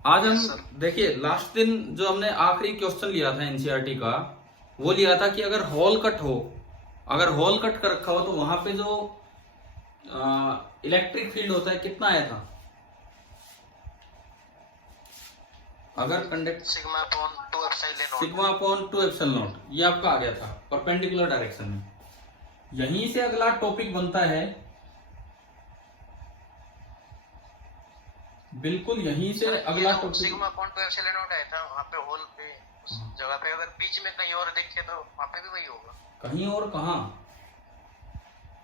आज यस हम सर। देखिए लास्ट दिन जो हमने आखिरी क्वेश्चन लिया था एनसीईआरटी का, वो लिया था कि अगर हॉल कट हो, अगर हॉल कट कर रखा हो तो वहां पे जो इलेक्ट्रिक फील्ड होता है कितना आया था। अगर conduct sigma upon 2 epsilon not. Sigma upon 2 epsilon not, ये आपका आ गया था परपेंडिकुलर डायरेक्शन में। यहीं से अगला टॉपिक बनता है, बिल्कुल यहीं से सर अगला ये जो topic. Sigma upon 2 epsilon not आया था वहाँ पे होल पे उस जगह पे अगर बीच में कहीं और देखे तो वहाँ पे भी वही होगा। कहीं और कहाँ?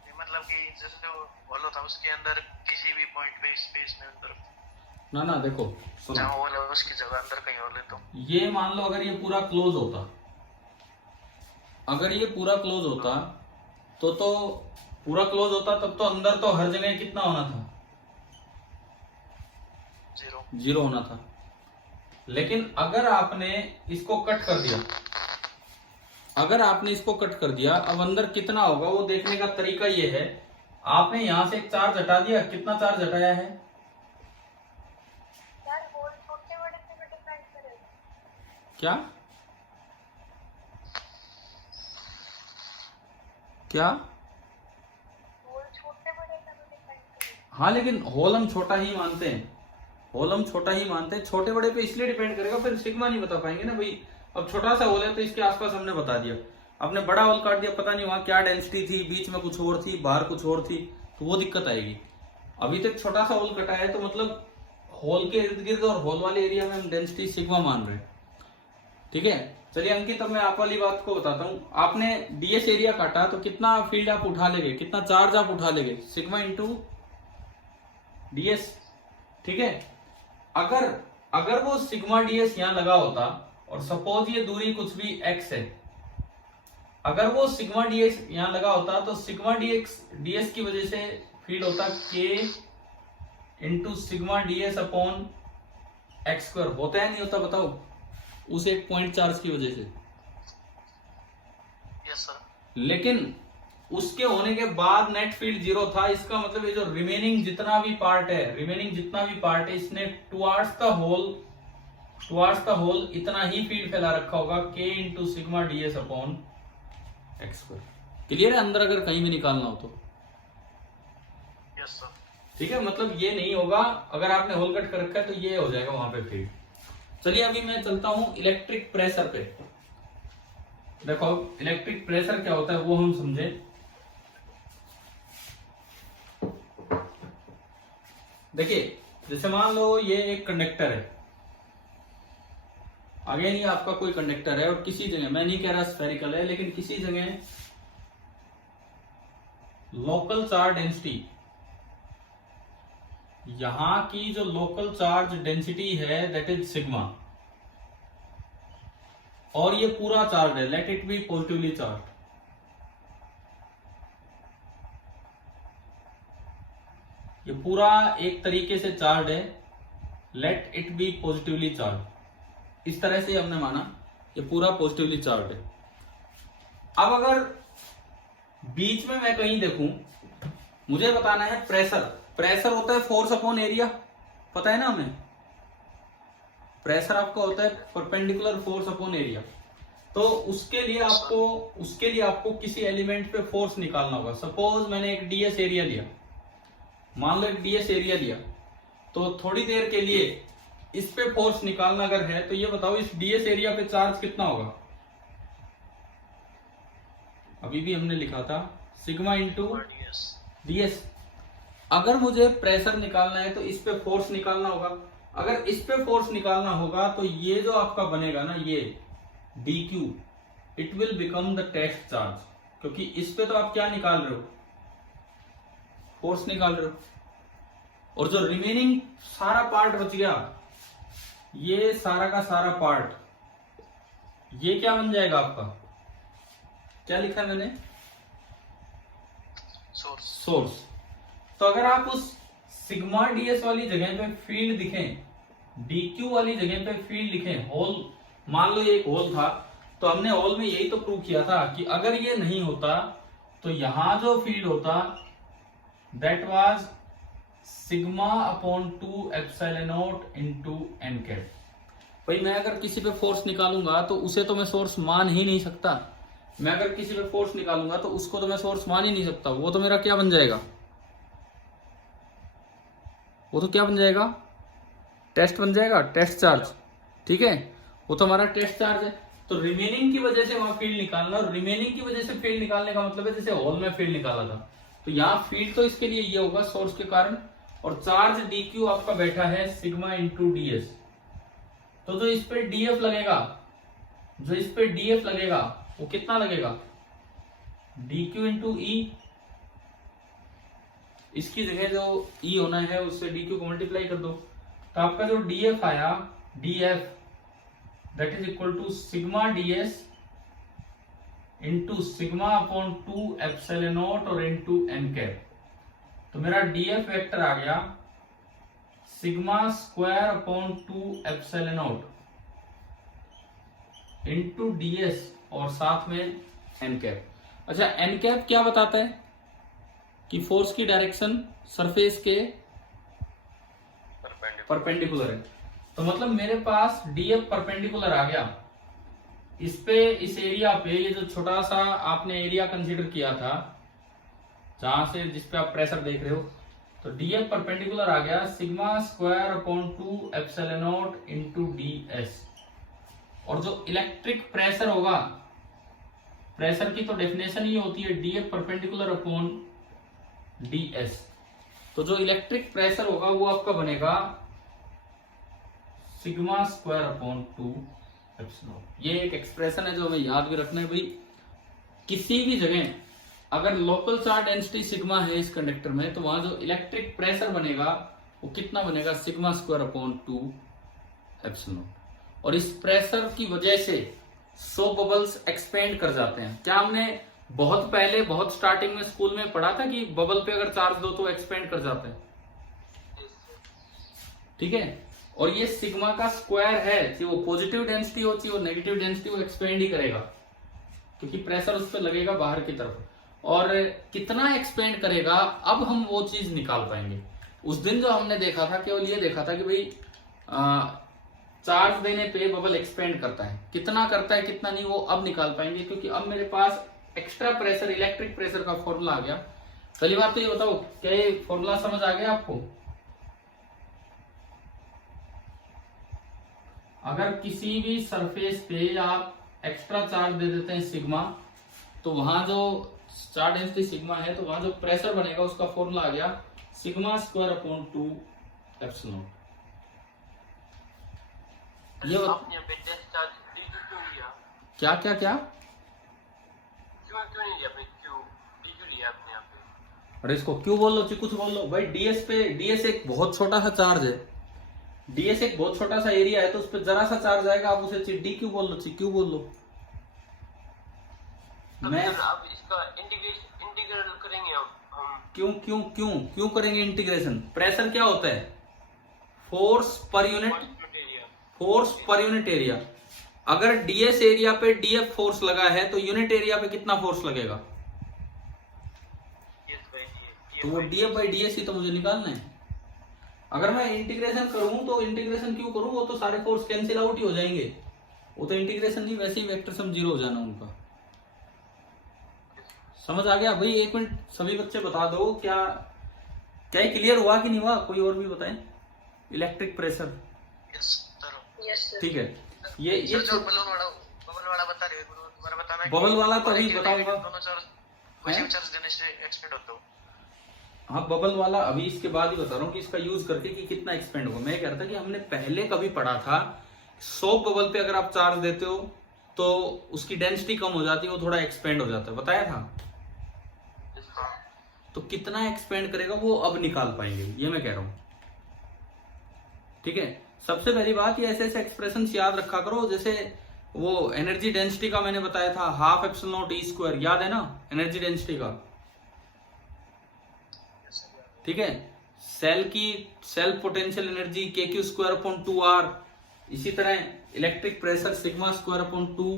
ये मतलब कि जैसे जो होल था उसके अंदर किसी भी पॉइंट पे स्पेस में अंदर ना ना देखो, सुनो, जहाँ होल है उसकी जगह अंदर कहीं और ले तो। ये मान लो अगर ये पूरा क्लोज होता, अगर ये पूरा क्लोज होता तो पूरा क्लोज होता तब तो अंदर तो हर जगह कितना होना था, जीरो। जीरो होना था। लेकिन अगर आपने इसको कट कर दिया, अगर आपने इसको कट कर दिया, अब अंदर कितना होगा वो देखने का तरीका ये है, आपने यहां से एक चार्ज हटा दिया, कितना चार्ज हटाया है? क्या क्या? हाँ लेकिन होल हम छोटा ही मानते हैं, होल हम छोटा ही मानते हैं, छोटे बड़े पे इसलिए डिपेंड करेगा, फिर सिग्मा नहीं बता पाएंगे ना भाई। अब छोटा सा होल है तो इसके आसपास हमने बता दिया, आपने बड़ा होल काट दिया, पता नहीं वहां क्या डेंसिटी थी, बीच में कुछ और थी, बाहर कुछ और थी, तो वो दिक्कत आएगी। अभी तक छोटा सा होल कटा है तो मतलब होल के इर्द गिर्द और होल वाले एरिया में हम डेंसिटी सिग्मा मान रहे हैं। ठीक है, चलिए अंकित, अब मैं आप वाली बात को बताता हूँ। आपने डीएस एरिया काटा तो कितना फील्ड आप उठा लेंगे, कितना चार्ज आप उठा लेंगे? Sigma into DS. ठीक है, अगर अगर वो सिग्मा डीएस यहां लगा होता और सपोज ये दूरी कुछ भी एक्स है, अगर वो सिग्मा डीएस यहां लगा होता तो सिग्मा डीएस की वजह से फील्ड होता के into sigma DS upon x square. होता है नहीं होता बताओ, उस एक पॉइंट चार्ज की वजह से। Yes sir. लेकिन उसके होने के बाद नेट फील्ड जीरो था, इसका मतलब ये जो रिमेनिंग जितना भी पार्ट है, रिमेनिंग जितना भी पार्ट है, इसने टुवार्ड्स द होल इतना ही फील्ड फैला रखा होगा, के into sigma DS upon x square. Clear है? अंदर अगर कहीं भी निकालना हो तो। Yes sir. ठीक है, मतलब ये नहीं होगा, अगर आपने होल कट कर रखा है तो ये हो जाएगा वहां पे फील्ड। चलिए अभी मैं चलता हूं इलेक्ट्रिक प्रेशर पे। देखो इलेक्ट्रिक प्रेशर क्या होता है वो हम समझे। देखिए जैसे मान लो ये एक कंडक्टर है, अगेन ये आपका कोई कंडक्टर है और किसी जगह, मैं नहीं कह रहा स्फेरिकल है, लेकिन किसी जगह लोकल चार्ज डेंसिटी, यहां की जो लोकल चार्ज डेंसिटी है दैट इज सिग्मा, और ये पूरा चार्ज है, let it be positively charge. ये पूरा एक तरीके से चार्ज है, let it be positively charge. इस तरह से हमने माना ये पूरा पॉजिटिवली चार्ज है। अब अगर बीच में मैं कहीं देखूं, मुझे बताना है प्रेशर। प्रेशर होता है फोर्स अपॉन एरिया, पता है ना हमें? प्रेशर आपका होता है परपेंडिकुलर फोर्स अपॉन एरिया। तो उसके लिए आपको किसी एलिमेंट पे फोर्स निकालना होगा। सपोज मैंने एक डीएस एरिया लिया, मान लो एक डीएस एरिया लिया, तो थोड़ी देर के लिए इस पे फोर्स निकालना अगर है तो ये बताओ इस डीएस एरिया पे चार्ज कितना होगा? अभी भी हमने लिखा था सिग्मा इंटू डीएस। अगर मुझे प्रेशर निकालना है तो इस पे फोर्स निकालना होगा। अगर इस पे फोर्स निकालना होगा तो ये जो आपका बनेगा ना, ये dq, it will become the test charge, क्योंकि इस पे तो आप क्या निकाल रहे हो? फोर्स निकाल रहे हो। और जो रिमेनिंग सारा पार्ट बच गया, ये सारा का सारा पार्ट, ये क्या बन जाएगा आपका? क्या लिखा है मैंने? सोर्स। तो अगर आप उस सिग्मा डीएस वाली जगह पे फील्ड दिखें, डीक्यू वाली जगह पे फील्ड लिखें, होल, मान लो ये एक होल था, तो हमने होल में यही तो प्रूव किया था कि अगर ये नहीं होता तो यहां जो फील्ड होता that was sigma upon 2 epsilon not into n cap. भाई मैं अगर किसी पे फोर्स निकालूंगा तो उसे तो मैं सोर्स मान ही नहीं सकता। मैं अगर किसी पे फोर्स निकालूंगा तो उसको तो मैं सोर्स मान ही नहीं सकता। वो तो मेरा क्या बन जाएगा, वो तो क्या बन जाएगा, टेस्ट बन जाएगा, टेस्ट चार्ज। ठीक है, वो तो हमारा टेस्ट चार्ज है। तो रिमेनिंग की वजह से वहां फील्ड निकालना, और रिमेनिंग की वजह से फील्ड निकालने का मतलब है जैसे हॉल में फील्ड निकाला था, तो यहाँ फील्ड तो इसके लिए ये होगा सोर्स के कारण, और चार्ज dq आपका बैठा है सिग्मा इंटू ds। तो जो इस पे df लगेगा, जो इस पे df लगेगा वो कितना लगेगा, dq इंटू ई। इसकी जगह जो e होना है उससे dq को मल्टीप्लाई कर दो, तो आपका जो df आया, df that is equal to sigma ds into sigma upon 2 epsilon not और इंटू एन कैप। तो मेरा df वेक्टर आ गया sigma square upon 2 epsilon not into ds और साथ में एन कैप। अच्छा, एन कैप क्या बताता है कि फोर्स की डायरेक्शन सरफेस के परपेंडिकुलर है। तो मतलब मेरे पास df परपेंडिकुलर आ गया इस पे, इस एरिया पे, ये जो छोटा सा आपने एरिया कंसीडर किया था जहां से जिस पे आप प्रेशर देख रहे हो, तो df परपेंडिकुलर आ गया sigma square upon 2 epsilon not into ds। और जो इलेक्ट्रिक प्रेशर होगा, प्रेशर की तो डेफिनेशन ही होती है df परपेंडिकुलर अपॉन ds। तो जो इलेक्ट्रिक प्रेशर होगा वो आपका बनेगा सिग्मा स्क्वायर अपॉन 2 एप्सिलॉन। ये एक एक्सप्रेशन है जो हमें याद भी रखना है भाई। किसी भी जगह अगर लोकल चार्ज डेंसिटी सिग्मा है इस कंडक्टर में, तो वहां जो इलेक्ट्रिक प्रेशर बनेगा वो कितना बनेगा, सिग्मा स्क्वायर अपॉन 2 एप्सिलॉन। और इस प्रेशर की वजह से 100 बबल्स एक्सपेंड कर जाते हैं। क्या हमने बहुत पहले, बहुत स्टार्टिंग में स्कूल में पढ़ा था कि बबल पे अगर चार्ज दो तो एक्सपेंड कर जाते हैं। ठीक है, और ये सिग्मा का स्क्वायर है, चाहे वो पॉजिटिव डेंसिटी हो चाहे वो नेगेटिव डेंसिटी, वो एक्सपेंड ही करेगा क्योंकि प्रेशर उस पर लगेगा बाहर की तरफ। और कितना एक्सपेंड करेगा, अब हम वो चीज निकाल पाएंगे। उस दिन जो हमने देखा था केवल ये देखा था कि भाई चार्ज देने पे बबल एक्सपेंड करता है, कितना करता है कितना नहीं वो अब निकाल पाएंगे, क्योंकि अब मेरे पास एक्स्ट्रा प्रेशर, इलेक्ट्रिक प्रेशर का फॉर्मूला आ गया। पहली बात तो ये बताओ, क्या ये फॉर्मूला समझ आ गया आपको? अगर किसी भी सरफेस पे आप एक्स्ट्रा चार्ज दे देते हैं सिग्मा, तो वहां जो चार्ज डेंसिटी सिग्मा है, तो वहां जो प्रेशर बनेगा उसका फॉर्मूला आ गया सिग्मा स्क्वायर अपॉन 2 एप्सिलॉन। ये आपने पे टेस्ट चार्ज dq क्यों लिया? क्या क्या क्या क्यों नहीं लिया? क्यों dq लिया आपने यहाँ पे? अरे इसको क्यों बोल लो, कुछ बोल लो भाई। ds पे, ds एक बहुत छोटा सा चार्ज है, ds एक बहुत छोटा सा एरिया है, तो उस पर जरा सा चार्ज आएगा, आप उसे डी क्यों बोल लो, क्यों बोल लो। मैं अब इसका इंटीग्रल करेंगे हम। क्यों क्यों क्यों क्यों करेंगे इंटीग्रेशन? प्रेशर क्या होता है, force per unit, force per unit area. अगर ds एरिया पे df फोर्स लगा है तो यूनिट एरिया पे कितना फोर्स लगेगा, तो वो df बाई ds ही तो मुझे निकालना है। अगर मैं इंटीग्रेशन करूं तो इंटीग्रेशन क्यों करूं, वो तो सारे फोर्स कैंसिल आउट ही हो जाएंगे, वो तो इंटीग्रेशन नहीं, वैसे ही वेक्टर सम 0 हो जाना उनका। समझ आ गया भाई? एक मिनट सभी बच्चे बता दो, क्या क्या क्लियर हुआ कि नहीं हुआ? कोई और भी बताएं। इलेक्ट्रिक प्रेशर, ठीक है। ये जो बबल वाला बता रहे हो, दोबारा बताना। बबल वाला तो अभी बताऊंगा। दोनों चार्ज पॉजिटिव चार्ज देने से एक्सपेंड होता हो। हाँ, बबल वाला अभी इसके बाद ही बता रहा हूँ कि इसका यूज करके कि कितना एक्सपेंड होगा। मैं कह रहा था कि हमने पहले कभी पढ़ा था 100 बबल पे अगर आप चार्ज देते हो तो उसकी डेंसिटी कम हो जाती है, वो थोड़ा एक्सपेंड हो जाता है, बताया था। तो कितना एक्सपेंड करेगा वो अब निकाल पाएंगे, ये मैं कह रहा हूं। ठीक है, सबसे पहली बात ये ऐसे ऐसे एक्सप्रेशन याद रखा करो। जैसे वो एनर्जी डेंसिटी का मैंने बताया था, half epsilon not E square, याद है ना एनर्जी डेंसिटी का? ठीक है, सेल की सेल्फ पोटेंशियल एनर्जी के क्यू स्क्वायर अपॉन 2r। इसी तरह electric pressure sigma square upon 2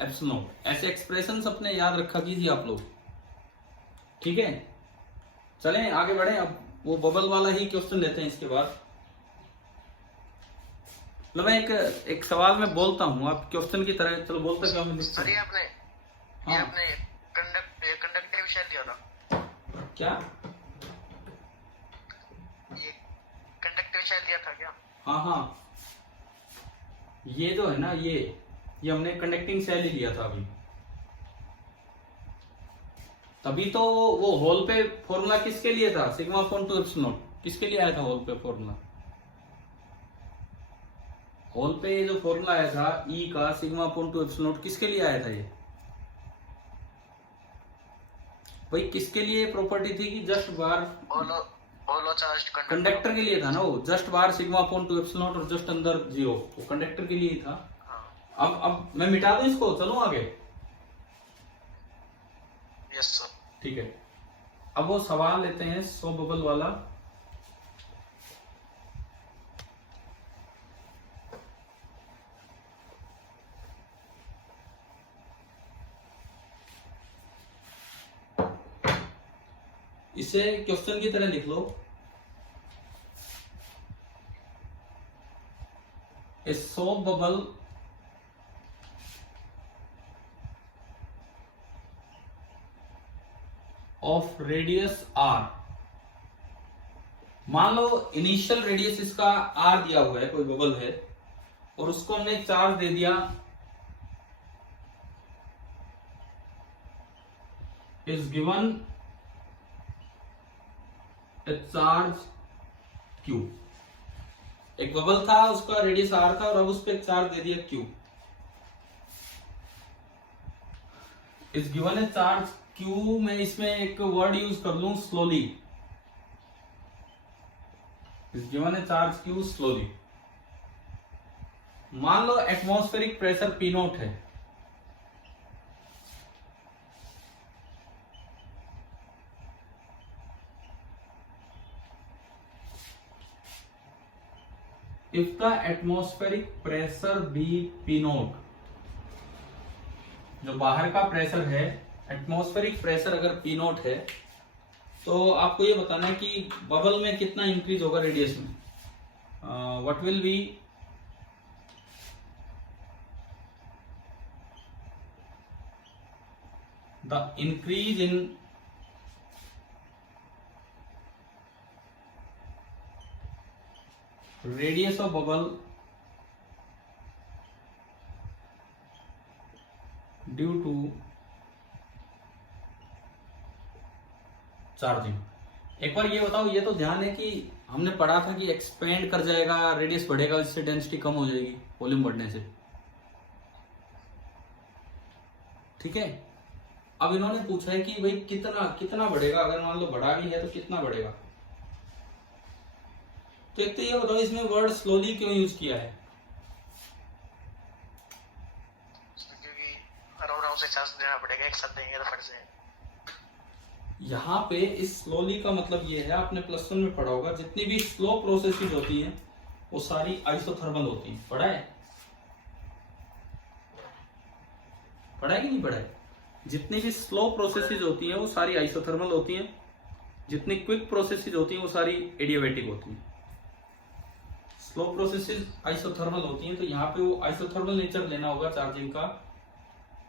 epsilon. ऐसे एक्सप्रेशन अपने याद रखा कीजिए आप लोग। ठीक है, चलें आगे बढ़े। अब वो बबल वाला ही क्वेश्चन लेते हैं इसके बाद। मतलब मैं एक सवाल में बोलता हूँ, आप क्वेश्चन की तरह चलो बोलते क्यों हम लिखते सर ये हैं। हाँ आपने कंडक्टिव शेल लिया था, क्या, ये कंडक्टिव शेल लिया था क्या? हाँ हाँ, ये जो है ना ये हमने कंडक्टिंग सेल ही लिया था अभी। तभी तो वो होल पे फॉर्मूला किसके लिए था, सिग्मा अपॉन 2 एप्सिलॉन नॉट, किसके लिए आया था होल पे फॉर्मूला? होल पे ये जो फॉर्मूला आया था ई का सिग्मा अपॉन 2 एप्सिलॉन नॉट, किसके लिए आया था ये? भाई किसके लिए प्रॉपर्टी थी कि जस्ट बार होलो चार्ज्ड कंडक्टर के लिए था ना, वो just bar sigma upon 2 epsilon not और जस्ट अंदर 0, वो कंडक्टर के लिए ही था। हाँ। अब मैं मिटा दूं इसको, चलो आगे। Yes sir. ठीक है, अब वो सवाल लेते हैं 100 बबल वाला। इसे क्वेश्चन की तरह लिख लो, a soap bubble of radius R. मान लो इनिशियल रेडियस इसका आर दिया हुआ है, कोई बबल है, और उसको हमने चार्ज दे दिया is given a charge Q. एक बबल था, उसका रेडियस आर था, और अब उस पर चार्ज दे दिया Q. Is given a charge Q में इसमें एक वर्ड यूज कर लूं slowly, is given a charge Q slowly. मान लो एटमॉस्फेरिक प्रेशर पी नोट है, if the atmospheric pressure be P नोट, जो बाहर का प्रेशर है, एटमॉस्फेरिक प्रेशर अगर P नोट है, तो आपको ये बताना है कि बबल में कितना इंक्रीज होगा रेडियस में। What will be the increase in radius of bubble due to charging. एक बार ये बताओ, ये तो ध्यान है कि हमने पढ़ा था कि एक्सपेंड कर जाएगा, रेडियस बढ़ेगा, इससे डेंसिटी कम हो जाएगी वॉल्यूम बढ़ने से, ठीक है। अब इन्होंने पूछा है कि भाई कितना कितना बढ़ेगा, अगर मान लो बढ़ा भी है तो कितना बढ़ेगा। तो एक तो ये बताओ इसमें वर्ड स्लोली क्यों यूज किया है? क्योंकि अराउंड से चार्ज देना पड़ेगा, एक साथ देंगे तो फट से। यहाँ पे इस स्लोली का मतलब ये है, आपने प्लस वन में पढ़ा होगा, जितनी भी स्लो प्रोसेसेस होती हैं वो सारी आइसोथर्मल होती हैं। पढ़ा है कि नहीं पढ़ा है? जितनी भी स्लो प्रोसेसेस होती हैं वो सारी आइसोथर्मल होती हैं, जितनी क्विक प्रोसेसेस होती हैं वो सारी एडियाबैटिक होती हैं। स्लो प्रोसेसेस आइसोथर्मल होती हैं, तो यहाँ पे वो आइसोथर्मल नेचर लेना होगा चार्जिंग का,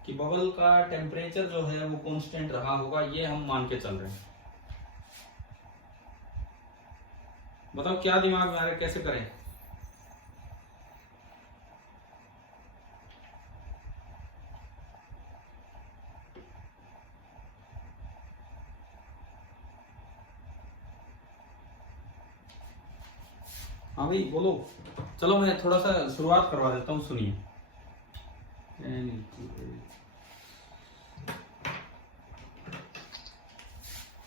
कि बबल का टेम्परेचर जो है वो कांस्टेंट रहा होगा, ये हम मान के चल रहे हैं। बताओ क्या दिमाग में आ रहा है, कैसे करें? हाँ भाई बोलो। चलो मैं थोड़ा सा शुरुआत करवा देता हूँ, सुनिए।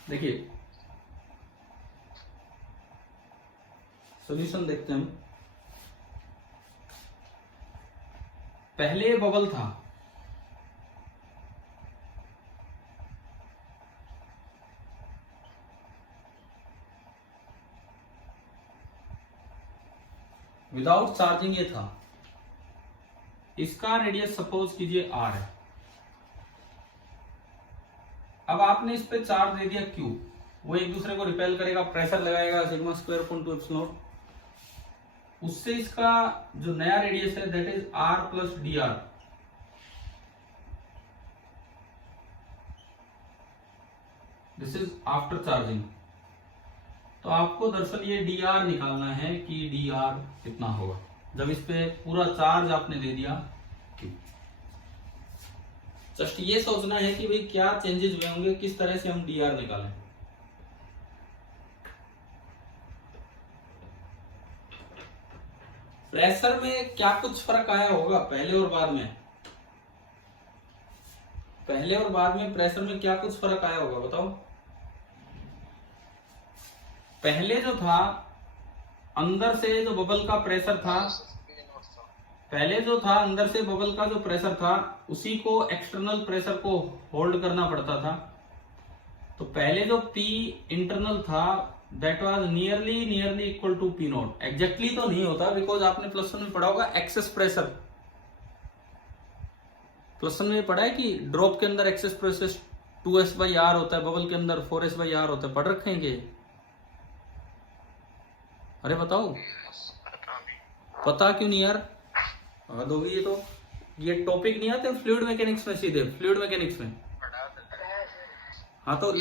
देखिए सॉल्यूशन देखते हैं हम। पहले बबल था, विदाउट चार्जिंग ये था, इसका रेडियस सपोज कीजिए आर है। अब आपने इस पे चार्ज दे दिया क्यू, वो एक दूसरे को रिपेल करेगा, प्रेशर लगाएगा sigma square upon 2 epsilon not, उससे इसका जो नया रेडियस है that is r plus D R. This is after charging. तो आपको दरअसल ये डी आर निकालना है कि डी आर कितना होगा जब इस पे पूरा चार्ज आपने दे दिया Q। जस्ट ये सोचना है कि भाई क्या चेंजेस हुए होंगे, किस तरह से हम डी आर निकालें। प्रेशर में क्या कुछ फर्क आया होगा पहले और बाद में? पहले और बाद में प्रेशर में क्या कुछ फर्क आया होगा बताओ? पहले जो था अंदर से जो बबल का प्रेशर था, पहले जो था अंदर से बबल का जो प्रेशर था उसी को एक्सटर्नल प्रेशर को होल्ड करना पड़ता था। तो पहले जो P इंटरनल था that was nearly equal to P not. Exactly तो नहीं होता बिकॉज आपने प्लस वन में पढ़ा होगा एक्सेस प्रेशर। प्लस वन में पढ़ा है कि ड्रॉप के अंदर एक्सेस प्रेशर 2s/r होता है, बबल के अंदर 4s/r होता है। पढ़ रखे हैं ये? अरे बताओ, पता क्यों नहीं यार? हद होगी ये तो। ये टॉपिक नहीं आते फ्लूइड मैकेनिक्स में, सीधे फ्लूइड मैकेनिक्स में। हाँ तो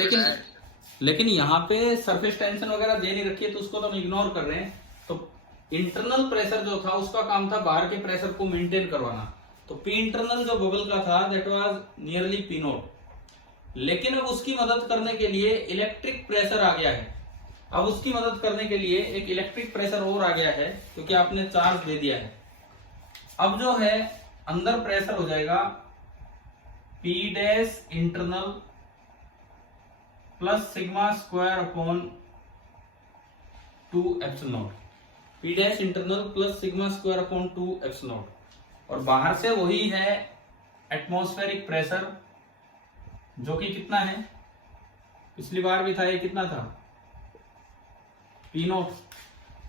लेकिन यहाँ पे सरफेस टेंशन वगैरह दे नहीं रखी है तो उसको तो हम इग्नोर कर रहे हैं। तो इंटरनल प्रेशर जो था उसका काम था बाहर के प्रेशर को मेंटेन करवाना। तो पी इंटरनल जो बबल का था that was nearly P not. लेकिन अब उसकी मदद करने के लिए इलेक्ट्रिक प्रेशर आ गया है। अब उसकी मदद करने के लिए एक इलेक्ट्रिक प्रेशर और आ गया है क्योंकि आपने चार्ज दे दिया है। अब जो है अंदर प्रेशर हो जाएगा P dash internal plus sigma square upon 2 epsilon not. P dash internal plus sigma square upon 2 epsilon not. और बाहर से वही है एटमॉस्फेरिक प्रेशर जो कि कितना है, पिछली बार भी था, ये कितना था? P not.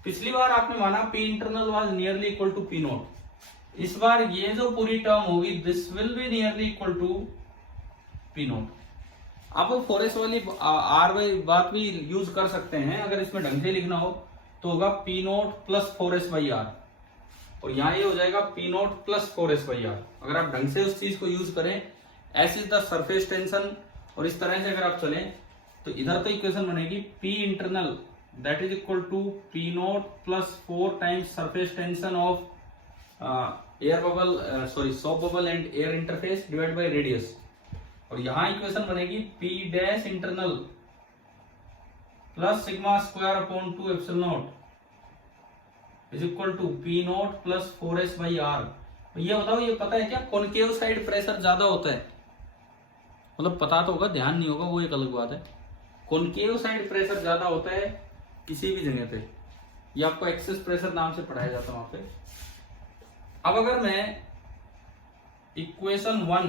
पिछली बार आपने माना P internal was nearly equal to P not. इस बार ये जो पूरी टर्म होगी this will be nearly equal to P not. आप 4s वाली आर वाई बात भी यूज कर सकते हैं। अगर इसमें ढंग से लिखना हो तो होगा P नॉट प्लस 4s/r और यहाँ ये हो जाएगा P नॉट प्लस 4s/r। अगर आप ढंग से उस चीज को यूज करें, S is the surface tension, और इस तरह से अगर आप चलें तो इधर तो इक्वेशन बनेगी P internal that is equal to P not plus 4 times surface tension of air bubble soft bubble and air interface divide by radius. और यहां इक्वेशन बनेगी P dash internal plus sigma square upon 2 epsilon not is equal to P not plus 4s/r। ये बताओ, ये पता है क्या concave side pressure ज्यादा होता है? मतलब पता तो होगा, ध्यान नहीं होगा वो एक अलग बात है। कॉनकेव साइड प्रेशर ज्यादा होता है किसी भी जगह पे। ये आपको एक्सेस प्रेशर नाम से पढ़ाया जाता है वहां पे। अब अगर मैं इक्वेशन 1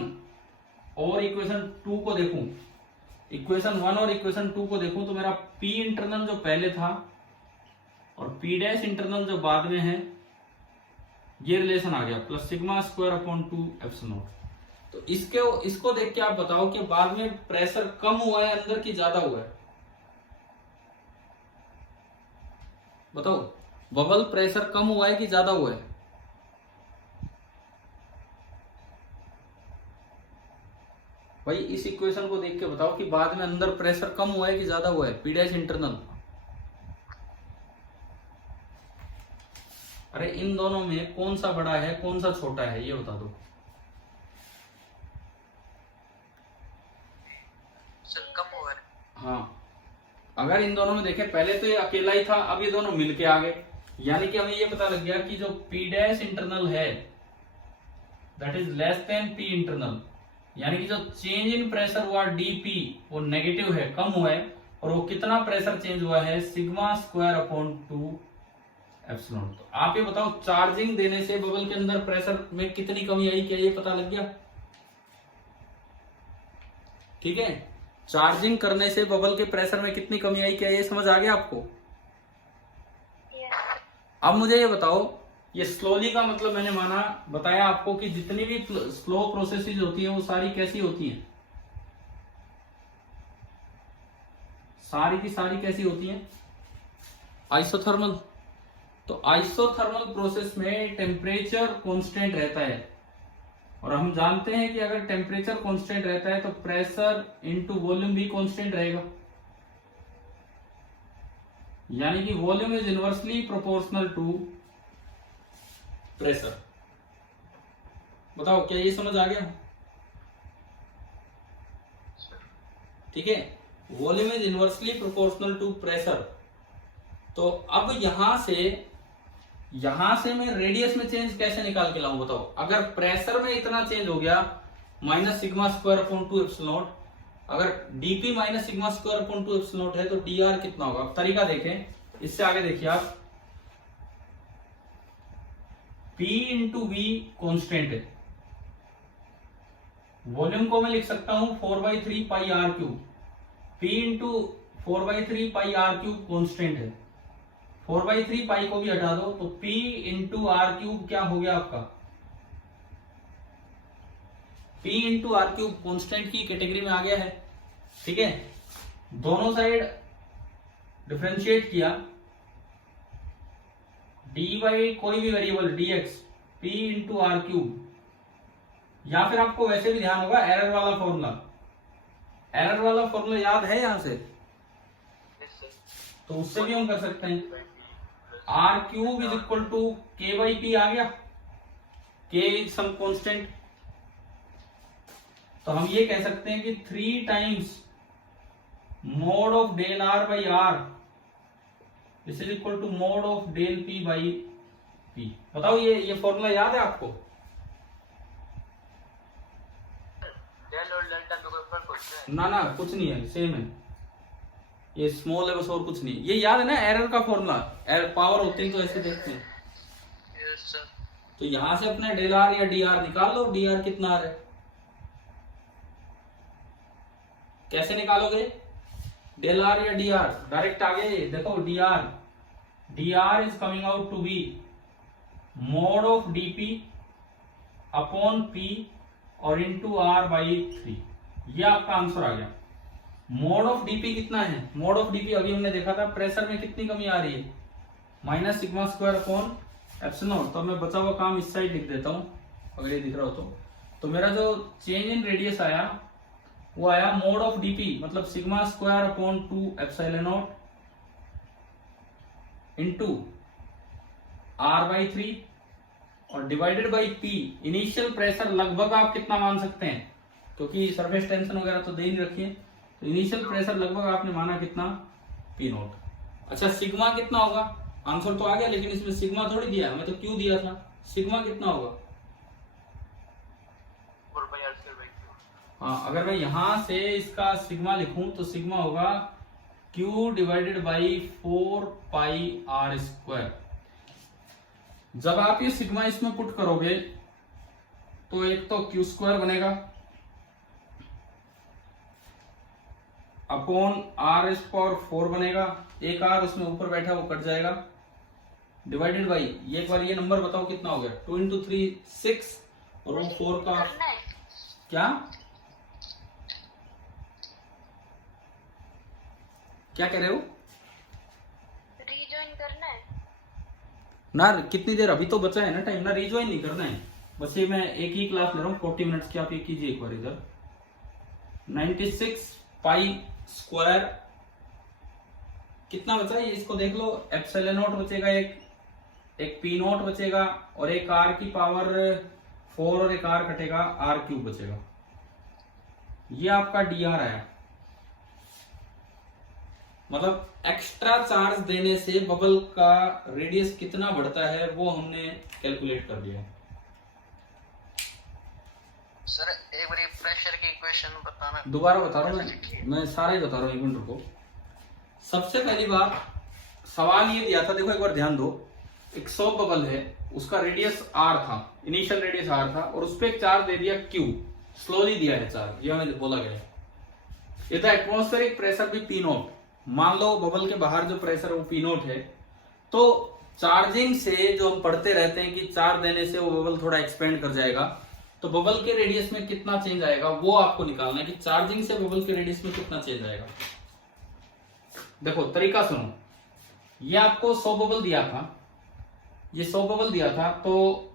और इक्वेशन 2 को देखूं, इक्वेशन 1 और इक्वेशन 2 को देखूं तो मेरा P इंटरनल जो पहले था और P डैश इंटरनल जो बाद में है ये रिलेशन आ गया plus sigma square upon 2 epsilon not. तो इसको देख के आप बताओ कि बाद में प्रेशर कम हुआ है अंदर की ज्यादा हुआ है? बताओ, बबल प्रेशर कम हुआ है कि ज्यादा हुआ है? भाई इस इक्वेशन को देख के बताओ कि बाद में अंदर प्रेशर कम हुआ है कि ज्यादा हुआ है? P dash internal. अरे इन दोनों में कौन सा बड़ा है कौन सा छोटा है ये बता दो। सर कम हुआ है। हाँ, अगर इन दोनों में देखें पहले तो ये अकेला ही था, अब ये दोनों मिलके आ गए, यानी कि हमें ये पता लग गया कि जो P डैश इंटरनल है that is less than P internal, यानी कि जो चेंज इन प्रेशर हुआ dP वो नेगेटिव है, कम हुआ है। और वो कितना प्रेशर चेंज हुआ है? Sigma square upon 2 epsilon. तो आप ये बताओ चार्जिंग देने से बबल के अंदर प्रेशर में कितनी कमी आई, क्या ये पता लग गया? ठीक है, चार्जिंग करने से बबल के प्रेशर में कितनी कमी आई, क्या ये समझ आ गया आपको? अब मुझे ये बताओ, ये स्लोली का मतलब मैंने माना बताया आपको कि जितनी भी स्लो प्रोसेसेस होती हैं वो सारी कैसी होती हैं? सारी की सारी कैसी होती हैं, आइसोथर्मल। तो आइसोथर्मल प्रोसेस में टेम्परेचर कांस्टेंट रहता है, और हम जानते हैं कि अगर टेम्परेचर कांस्टेंट रहता है तो प्रेशर इनटू वॉल्यूम भी कांस्टेंट रहेगा, यानी कि volume is inversely proportional to pressure. बताओ क्या ये समझ आ गया? ठीक है, volume is inversely proportional to pressure. तो अब यहां से मैं रेडियस में चेंज कैसे निकाल के लाऊं, बताओ। अगर प्रेशर में इतना चेंज हो गया minus sigma square upon 2 epsilon naught, अगर dP minus sigma square upon 2 epsilon naught है तो डीआर कितना होगा। अब तरीका देखें, इससे आगे देखिए आप, P इंटू वी कॉन्स्टेंट है, वॉल्यूम को मैं लिख सकता हूं 4/3 pi R cube, P into 4/3 pi R cube constant है, 4/3 पाई को भी हटा दो तो P इंटू आर क्यूब क्या हो गया आपका, P into r cube constant की कैटेगरी में आ गया है। ठीक है, दोनों साइड डिफरेंशिएट किया, डी बाई कोई भी variable dx P into r cube, या फिर आपको वैसे भी ध्यान होगा एरर वाला फॉर्मूला, एरर वाला फॉर्मूला याद है यहां से, तो उससे भी हम कर सकते हैं। R cube is equal to k by p आ गया, के इज सम कांस्टेंट, तो हम ये कह सकते हैं कि 3 times mod of del r by r this is equal to mod of del p by p. बताओ ये फॉर्मूला याद है आपको? डेल और डेल्टा में कोई फर्क होता है? ना कुछ नहीं है, सेम है, ये स्मॉल है बस और कुछ नहीं। ये याद है ना एरर का फॉर्मूला, एरर पावर होते हैं तो ऐसे देखते हैं। Yes sir. तो यहां से अपने डेल आर या डी आर निकाल लो, डी आर कितना आ रहा है, कैसे निकालोगे डेल आर या डी आर, डायरेक्ट आगे देखो, D R is coming out to be mod of DP upon P और इंटू आर बाई 3, ये आपका आंसर आ गया। मोड ऑफ डीपी कितना है, मोड ऑफ डीपी अभी हमने देखा था प्रेशर में कितनी कमी आ रही है, minus sigma square upon epsilon not. तो मैं बचा हुआ काम इस साइड लिख देता हूं अगर ये दिख रहा हो तो मेरा जो चेंज इन रेडियस आया वो आया मोड ऑफ डीपी मतलब sigma square upon 2 epsilon not into R by 3 और divided by P. Initial pressure लगभग आप कितना मान सकते हैं, क्योंकि सरफेस टेंशन वगैरह तो दे नहीं रखी है, तो इनिशियल प्रेशर लगभग आपने माना कितना, पी नॉट। अच्छा सिग्मा कितना होगा, आंसर तो आ गया लेकिन इसमें सिग्मा थोड़ी दिया, मैं तो क्यू दिया था, सिग्मा कितना होगा। हाँ, अगर मैं यहां से इसका सिग्मा लिखूं तो सिग्मा होगा Q divided by 4 pi R square. जब आप ये सिग्मा इसमें पुट करोगे तो एक तो Q स्क्वायर बनेगा अपॉन आर इज पावर 4 बनेगा, एक आर उसमें ऊपर बैठा वो कट जाएगा, डिवाइडेड बाई ये एक बार ये नंबर बताओ कितना हो गया, 2 इंटू 3 6 और वो 4 का क्या कह रहे हो, रीजॉइन करना है ना कितनी देर अभी तो बचा है ना टाइम, ना रीजॉइन नहीं करना है, बस ये मैं एक ही क्लास ले रहा हूँ 40 मिनट्स की, आप ये कीजिए एक बार इधर। 96 पाई स्क्वायर कितना बचा है इसको देख लो, एप्सिलॉन नॉट बचेगा, एक पी नॉट बचेगा और एक आर की पावर 4 और एक आर कटेगा, आर क्यूब बचेगा, ये आपका डी आर आया। मतलब एक्स्ट्रा चार्ज देने से बबल का रेडियस कितना बढ़ता है वो हमने कैलकुलेट कर दिया। सर एक बार प्रेशर की इक्वेशन बताना। दोबारा बता रहा हूँ मैं सारा ही बता रहा हूँ, एक मिनट रुको। सबसे पहली बात सवाल ये दिया था, देखो एक बार ध्यान दो, एक सॉफ्ट बबल है, उसका रेडियस आर था, इनिशियल रेडियस आर था और उस पर एक चार्ज दे दिया क्यू, स्लोली दिया है चार्ज, ये हमें बोला गया। ये था एटमॉस्फेरिक प्रेशर भी पी नॉट, मान लो बबल के बाहर जो प्रेशर है वो पी नॉट है, तो चार्जिंग से जो हम पढ़ते रहते हैं कि चार्ज देने से वो बबल थोड़ा एक्सपेंड कर जाएगा, तो बबल के रेडियस में कितना चेंज आएगा वो आपको निकालना है कि चार्जिंग से बबल के रेडियस में कितना चेंज आएगा। देखो तरीका सुनो, ये आपको 100 बबल दिया था, ये 100 बबल दिया था, तो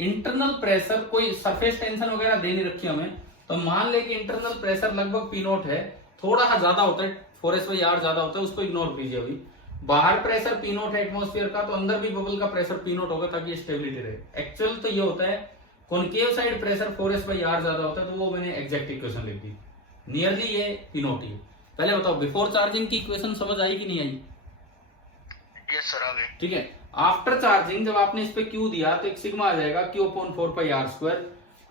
इंटरनल प्रेशर कोई सरफेस टेंशन वगैरह दे नहीं रखी हमें, तो मान ले कि इंटरनल प्रेशर लगभग पी नॉट है, थोड़ा सा ज्यादा होता है, 4s/r ज्यादा होता है, उसको इग्नोर कीजिए। अभी बाहर प्रेशर पी नॉट है एटमॉस्फेयर का, तो अंदर भी बबल का प्रेशर पी नॉट होगा ताकि स्टेबिलिटी रहे। एक्चुअल तो ये होता है कॉनकेव साइड प्रेशर 4s/r ज्यादा होता है, तो वो मैंने एग्जैक्ट इक्वेशन लिख दी, नियरली ये पी नॉट ही है। पहले बताओ बिफोर चार्जिंग की इक्वेशन समझ आई कि नहीं आई? यस सर, आ गए। ठीक है, आफ्टर चार्जिंग जब आपने इस पे Q दिया तो एक सिग्मा आ जाएगा Q/4πr²।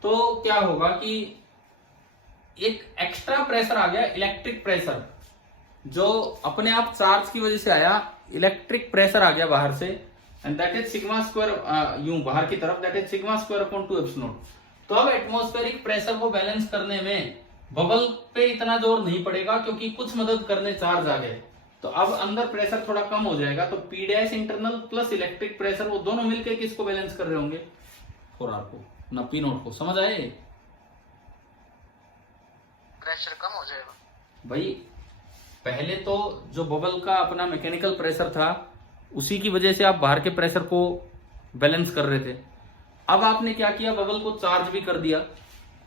तो क्या होगा कि एक एक्स्ट्रा प्रेशर आ गया, इलेक्ट्रिक प्रेशर, जो अपने आप चार्ज की वजह से आया, इलेक्ट्रिक प्रेशर आ गया बाहर से, and that is sigma square, यूं बाहर की तरफ, दैट इज σ²/2ε0। तो अब एटमॉस्फेरिक प्रेशर को बैलेंस करने में बबल पे इतना जोर नहीं पड़ेगा क्योंकि कुछ मदद करने चार्ज आ गए, तो अब अंदर प्रेशर थोड़ा कम हो जाएगा, तो P dash internal plus electric pressure वो दोनों मिलकर किसको बैलेंस कर रहे होंगे? 4r को ना P नॉट को। समझ आए? प्रेशर कम हो जाएगा भाई पहले तो जो बबल का अपना मैकेनिकल प्रेशर था उसी की वजह से आप बाहर के प्रेशर को बैलेंस कर रहे थे, अब आपने क्या किया, बबल को चार्ज भी कर दिया,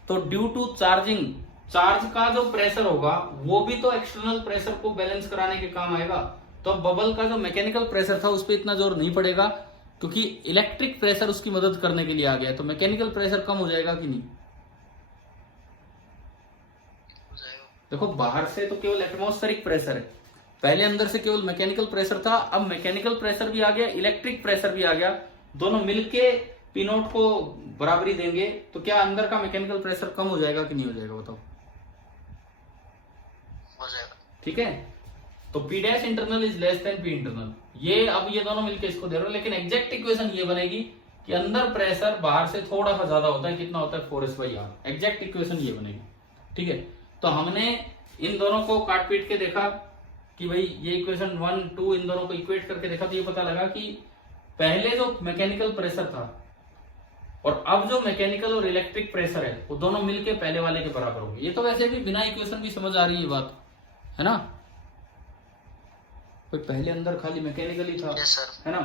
तो ड्यू टू चार्जिंग चार्ज का जो प्रेशर होगा वो भी तो एक्सटर्नल प्रेशर को बैलेंस कराने के काम आएगा। तो अब बबल का जो मैकेनिकल प्रेशर था उस पर इतना जोर नहीं पड़ेगा क्योंकि इलेक्ट्रिक प्रेशर उसकी मदद करने के लिए आ गया, तो मैकेनिकल प्रेशर कम हो जाएगा कि नहीं? हो जाएगा। देखो बाहर से तो केवल एटमॉस्फेरिक प्रेशर है, पहले अंदर से केवल मैकेनिकल प्रेशर था, अब मैकेनिकल प्रेशर भी आ गया, इलेक्ट्रिक प्रेशर भी आ गया, दोनों मिलके पी नॉट को बराबरी देंगे, तो क्या अंदर का मैकेनिकल प्रेशर कम हो जाएगा कि नहीं हो जाएगा? बताओ। हो जाएगा। ठीक है, तो P dash internal is less than P internal, ये अब ये दोनों मिलके इसको दे रहे हो, लेकिन एग्जैक्ट इक्वेशन ये बनेगी कि अंदर प्रेशर बाहर से थोड़ा सा ज्यादा होता है, कितना होता है? 4s/r। एग्जैक्ट इक्वेशन ये बनेगी। ठीक है, तो हमने इन दोनों को काट पीट के देखा कि भाई ये इक्वेशन 1, 2 इन दोनों को इक्वेट करके देखा, तो ये पता लगा कि पहले जो मैकेनिकल प्रेशर था और अब जो मैकेनिकल और इलेक्ट्रिक प्रेशर है वो दोनों मिलके पहले वाले के बराबर होंगे। ये तो वैसे भी बिना इक्वेशन भी समझ आ रही है बात, है ना? कोई पहले अंदर खाली मैकेनिकल ही था, है ना?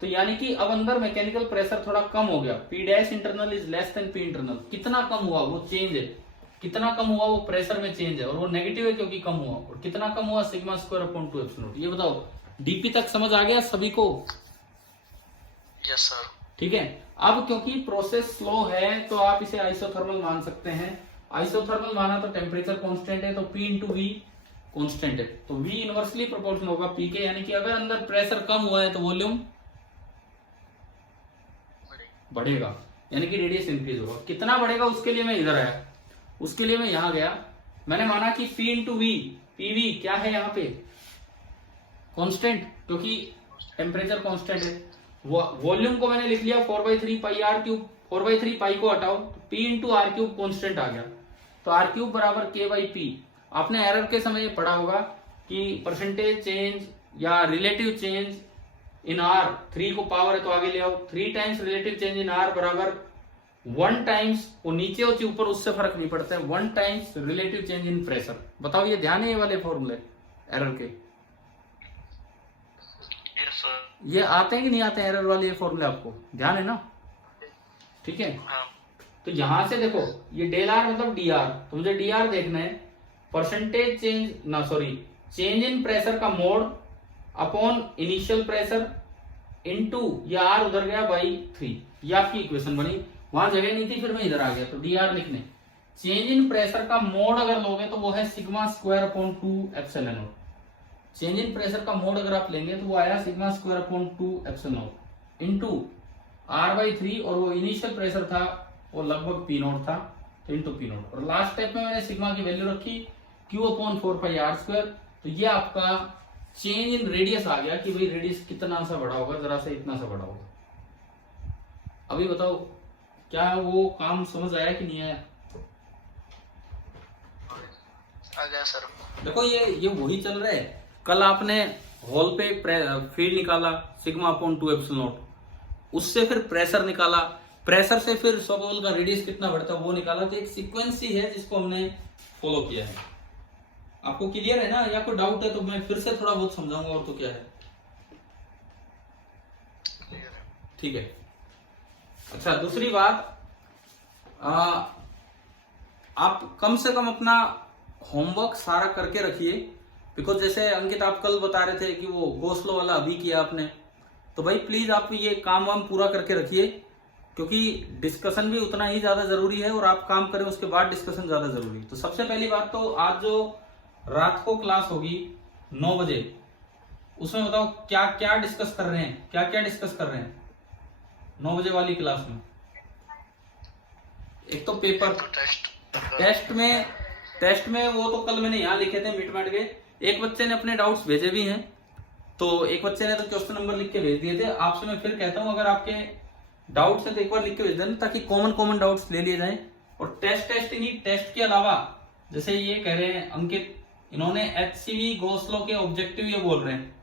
तो यानी कि अब अंदर मैकेनिकल प्रेशर थोड़ा कम हो गया, P dash internal is less than P internal. कितना कम हुआ? वो चेंज है, कितना कम हुआ? वो प्रेशर में चेंज है, और वो नेगेटिव है क्योंकि कम हुआ। और कितना कम हुआ? σ²/2ε0। ये बताओ डीपी तक समझ आ गया सभी को? Yes sir. ठीक है, अब क्योंकि प्रोसेस स्लो है तो आप इसे आइसोथर्मल मान सकते हैं। आइसोथर्मल माना तो टेम्परेचर कांस्टेंट है, तो P इंटू V कांस्टेंट है, तो V इनवर्सली प्रोपोर्शनल होगा P के, यानी कि अगर अंदर प्रेशर कम हुआ है तो वॉल्यूम बढ़ेगा, यानी कि रेडियस इंक्रीज होगा। कितना बढ़ेगा उसके लिए मैं इधर आया, उसके लिए मैं यहां गया, मैंने माना कि P इंटू V, PV क्या है यहाँ पे? कांस्टेंट, क्योंकि टेम्परेचर कांस्टेंट है। वॉल्यूम को मैंने लिख लिया 4/3πr³। 4/3π को हटाओ, P इंटू r³ कॉन्स्टेंट आ गया, तो r³ बराबर K/P। आपने एरर के समय पढ़ा होगा कि परसेंटेज चेंज या रिलेटिव चेंज इन r, 3 को पावर है तो आगे ले आओ, 3 times relative change in r बराबर 1 टाइम्स, वो नीचे हो चाहे ऊपर उससे फर्क नहीं पड़ता है, 1 times relative change in pressure. बताओ ये ध्यान है ये वाले फॉर्मूले एरर के? ये आते हैं कि नहीं आते हैं एरर वाले ये फॉर्मूले? आपको ध्यान है ना? ठीक है, तो यहां से देखो ये डेल आर मतलब डी आर, तो मुझे डी आर देखना है, परसेंटेज चेंज ना सॉरी चेंज इन प्रेशर का mode upon initial pressure into ये आर उधर गया बाई 3, ये आपकी इक्वेशन बनी। वहां जगह नहीं थी फिर मैं इधर आ गया, तो डी आर लिखने, चेंज इन प्रेशर का मोड अगर लोगे तो वो है σ²/2ε0। चेंज इन प्रेशर का मोड अगर आप लेंगे तो वो आया σ²/2ε0 इनटू r/3, और वो इनिशियल प्रेशर था वो लगभग P नॉट था, तो इनटू P नॉट, और लास्ट स्टेप में मैंने सिग्मा की वैल्यू रखी Q/4πr²। तो ये आपका चेंज इन रेडियस आ गया कि भाई रेडियस कितना सा बड़ा होगा, जरा सा इतना सा बड़ा होगा। अभी बताओ क्या वो काम समझ आया कि नहीं आया? आ गया सर। देखो ये वही चल रहा है, कल आपने हॉल पे फील्ड निकाला σ/2ε0, उससे फिर प्रेशर निकाला, प्रेशर से फिर बबल का रेडियस कितना बढ़ता है वो निकाला, तो एक सीक्वेंस ही है जिसको हमने फॉलो किया है। आपको क्लियर है ना, या कोई डाउट है तो मैं फिर से थोड़ा बहुत समझाऊंगा, और तो क्या है। क्लियर है। ठीक है। अच्छा, दूसरी बात, आप कम से कम अपना होमवर्क सारा करके रखिए, बिकॉज जैसे अंकित आप कल बता रहे थे कि वो गोस्लो वाला अभी किया आपने, तो भाई प्लीज आप ये काम वाम पूरा करके रखिए, क्योंकि डिस्कशन भी उतना ही ज्यादा जरूरी है, और आप काम करें उसके बाद डिस्कशन ज्यादा जरूरी है। तो सबसे पहली बात तो आज जो रात को क्लास होगी 9 बजे, उसमें बताओ क्या क्या डिस्कस कर रहे हैं, क्या क्या डिस्कस कर रहे हैं 9 बजे वाली क्लास में। एक तो पेपर, तो टेस्ट में वो तो कल मैंने यहाँ लिखे थे मिट के, एक बच्चे ने अपने डाउट्स भेजे भी हैं, तो एक बच्चे ने तो क्वेश्चन नंबर लिख के भेज दिए थे। आपसे मैं फिर कहता हूँ, अगर आपके डाउट्स है तो एक बार लिख के भेज देना, ताकि कॉमन डाउट्स ले लिए जाएं। और टेस्ट ही नहीं, टेस्ट के अलावा जैसे ये कह रहे हैं अंकित, इन्होंने HCV गोस्लो के ऑब्जेक्टिव ये बोल रहे हैं,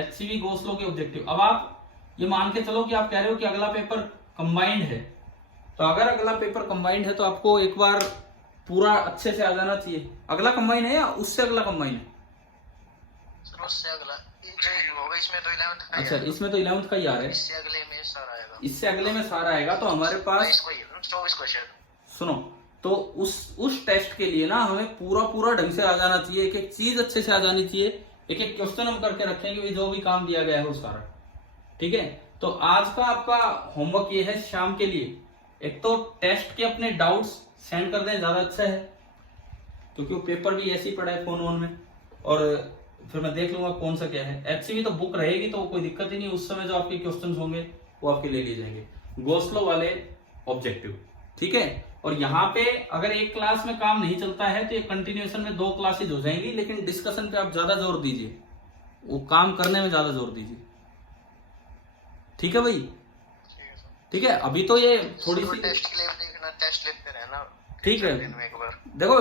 HCV गोस्लो के ऑब्जेक्टिव। अब आप ये मान के चलो कि आप कह रहे हो कि अगला पेपर कंबाइंड है, तो अगर अगला पेपर कंबाइंड है तो आपको एक बार पूरा अच्छे से आ जाना चाहिए। अगला कंबाइन है या उससे अगला कंबाइन है? सर उससे अगला जो होगा, इसमें तो 11th का ही अच्छा, आएगा। इसमें तो 11th का ही आ रहा है, इससे अगले में सारा आएगा, इससे अगले में सारा आएगा। तो हमारे पास 24 को शायद। सुनो, तो उस टेस्ट के लिए ना हमें पूरा ढंग से आ जाना चाहिए, एक एक चीज अच्छे से आ जानी चाहिए, एक एक क्वेश्चन हम करके रखेंगे कि जो भी काम दिया गया है वो सारा। ठीक है, तो आज का आपका होमवर्क ये है शाम के लिए, एक तो टेस्ट के अपने डाउट्स सेंड कर दें, ज्यादा अच्छा है, क्योंकि वो पेपर भी ऐसे ही पड़ा है फोन में, और फिर मैं देख लूंगा कौन सा क्या है। HCV तो बुक रहेगी, तो कोई दिक्कत ही नहीं, उस समय जो आपके क्वेश्चंस होंगे वो आपके ले लिए जाएंगे, गोस्लो वाले ऑब्जेक्टिव। ठीक है, और यहाँ पे अगर एक क्लास में काम नहीं चलता है तो ये कंटिन्यूएशन में 2 क्लासेज हो जाएंगी, लेकिन डिस्कशन पे आप ज्यादा जोर दीजिए, वो काम करने में ज्यादा जोर दीजिए। ठीक है भाई, ठीक है। अभी तो ये थोड़ी सी टेस्ट के लिए देखना, टेस्ट लिखते रहना। ठीक है, दिन में एक बार देखो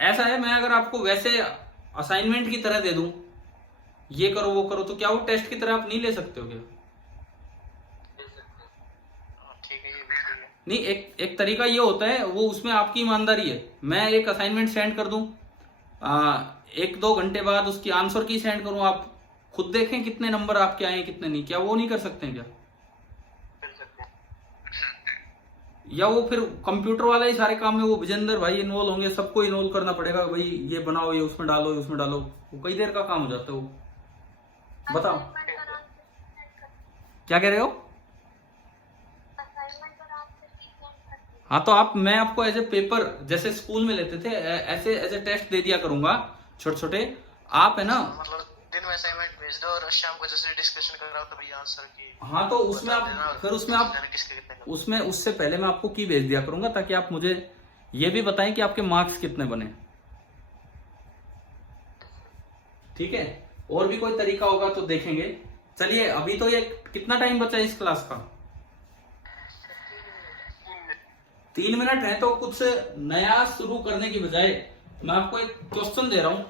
ऐसा है, मैं अगर आपको वैसे असाइनमेंट की तरह दे दूं, ये करो वो करो, तो क्या वो टेस्ट की तरह आप नहीं ले सकते हो क्या? ठीक है, ये भी सही है। नहीं, एक तरीका ये होता है, वो उसमें आपकी ईमानदारी है। मैं एक असाइनमेंट सेंड कर दूं, 1-2 घंटे बाद उसकी आंसर की सेंड करूं, आप खुद देखें कितने नंबर आपके आए कितने नहीं, क्या वो नहीं कर सकते हैं क्या? या वो फिर कंप्यूटर वाला ही सारे काम में वो विजेंद्र भाई इन्वॉल्व होंगे, सबको इन्वॉल्व करना पड़ेगा, भाई ये बनाओ, ये उसमें डालो, ये उसमें डालो, वो कई देर का काम हो जाता है वो। बताओ क्या कह रहे हो? हाँ, तो मैं आपको एज ए पेपर जैसे स्कूल में लेते थे, ऐसे एज ए टेस्ट दे दिया करूंगा, छोटे आप है ना, मतलब दिन में असाइनमेंट भेज दो और शाम को जैसे डिस्कशन कर रहा हो तो भैया आंसर की। हाँ, तो उसमें आप फिर उसमें उससे पहले मैं आपको की भेज दिया करूंगा, ताकि आप मुझे ये भी बताएं कि आपके मार्क्स कितने बने। ठीक है, और भी कोई तरीका होगा तो देखेंगे। चलिए, अभी तो ये कितना टाइम बचा है इस क्लास का? 3 मिनट है, तो कुछ नया शुरू करने की बजाय मैं आपको एक क्वेश्चन दे रहा हूं,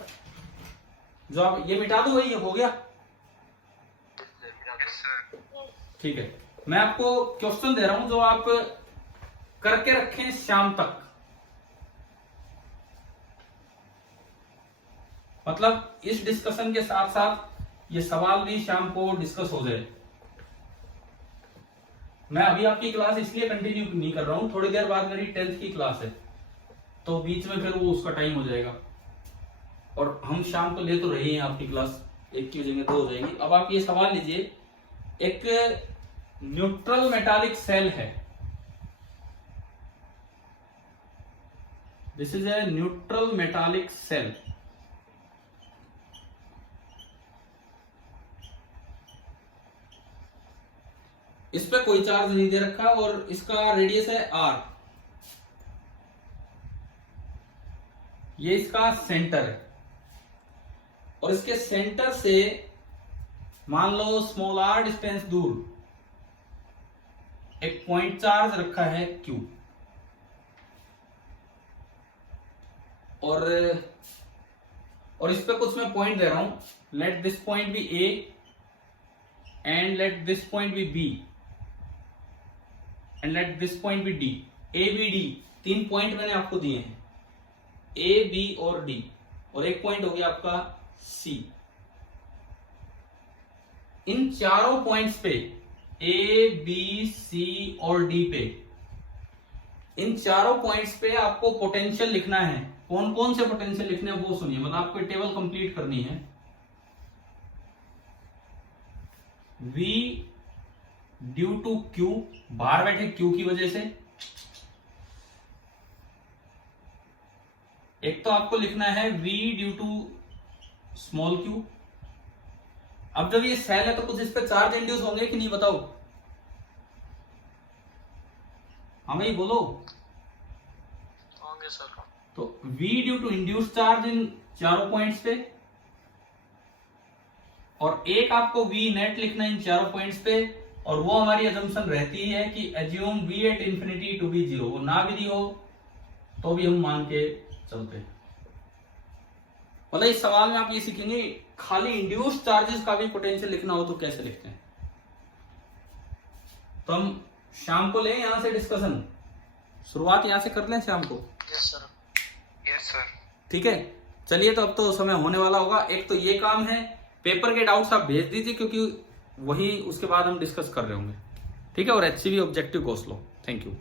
जो आप ये मिटा दो, भाई ये हो गया। ठीक है, मैं आपको क्वेश्चन दे रहा हूं जो आप करके रखें शाम तक, मतलब इस डिस्कशन के साथ साथ ये सवाल भी शाम को डिस्कस हो जाए। मैं अभी आपकी क्लास इसलिए कंटिन्यू नहीं कर रहा हूं, थोड़ी देर बाद मेरी 10th की क्लास है, तो बीच में फिर वो उसका टाइम हो जाएगा, और हम शाम को ले तो रहे हैं आपकी क्लास, 1 की जगह 2 हो जाएगी। अब आप ये सवाल लीजिए, एक न्यूट्रल मेटालिक सेल है, this is a neutral metallic cell, इस पे कोई चार्ज नहीं दे रखा, और इसका रेडियस है r, ये इसका सेंटर है, और इसके सेंटर से मान लो स्मॉल r डिस्टेंस दूर एक पॉइंट चार्ज रखा है q, और इस पे कुछ मैं पॉइंट दे रहा हूं, let this point be a and let this point be b and let this point be d, a b d 3 point मैंने आपको दिए हैं। ए, बी और डी, और एक पॉइंट हो गया आपका सी। इन चारों पॉइंट्स पे, ए, बी, सी और डी पे, इन चारों पॉइंट्स पे आपको पोटेंशियल लिखना है। कौन कौन से पोटेंशियल लिखने हैं वो सुनिए, मतलब आपको टेबल कंप्लीट करनी है। V ड्यू टू Q, बाहर बैठे Q की वजह से। एक तो आपको लिखना है V due to small q। अब जब ये सेल है तो कुछ इस पे चार्ज इंड्यूस होंगे कि नहीं, बताओ हमें बोलो। होंगे सर। तो V due to induce charge इन चारों पॉइंट्स पे, और एक आपको V नेट लिखना है इन चारों पॉइंट्स पे। और वो हमारी अजम्पशन रहती है कि assume V at infinity to be 0, वो ना भी दी हो तो भी हम मान के चलते हैं। मतलब इस सवाल में आप ये सीखेंगे खाली इंड्यूस चार्जेस का भी पोटेंशियल लिखना हो तो कैसे लिखते हैं। तो हम शाम को लें यहां से डिस्कशन, शुरुआत यहां से कर लें शाम को। Yes sir. Yes sir. ठीक है, चलिए तो अब तो समय होने वाला होगा। एक तो ये काम है, पेपर के डाउट्स आप भेज दीजिए क्योंकि वही उसके बाद हम डिस्कस कर रहे होंगे। ठीक है, और HCV ऑब्जेक्टिव को लो। Thank you.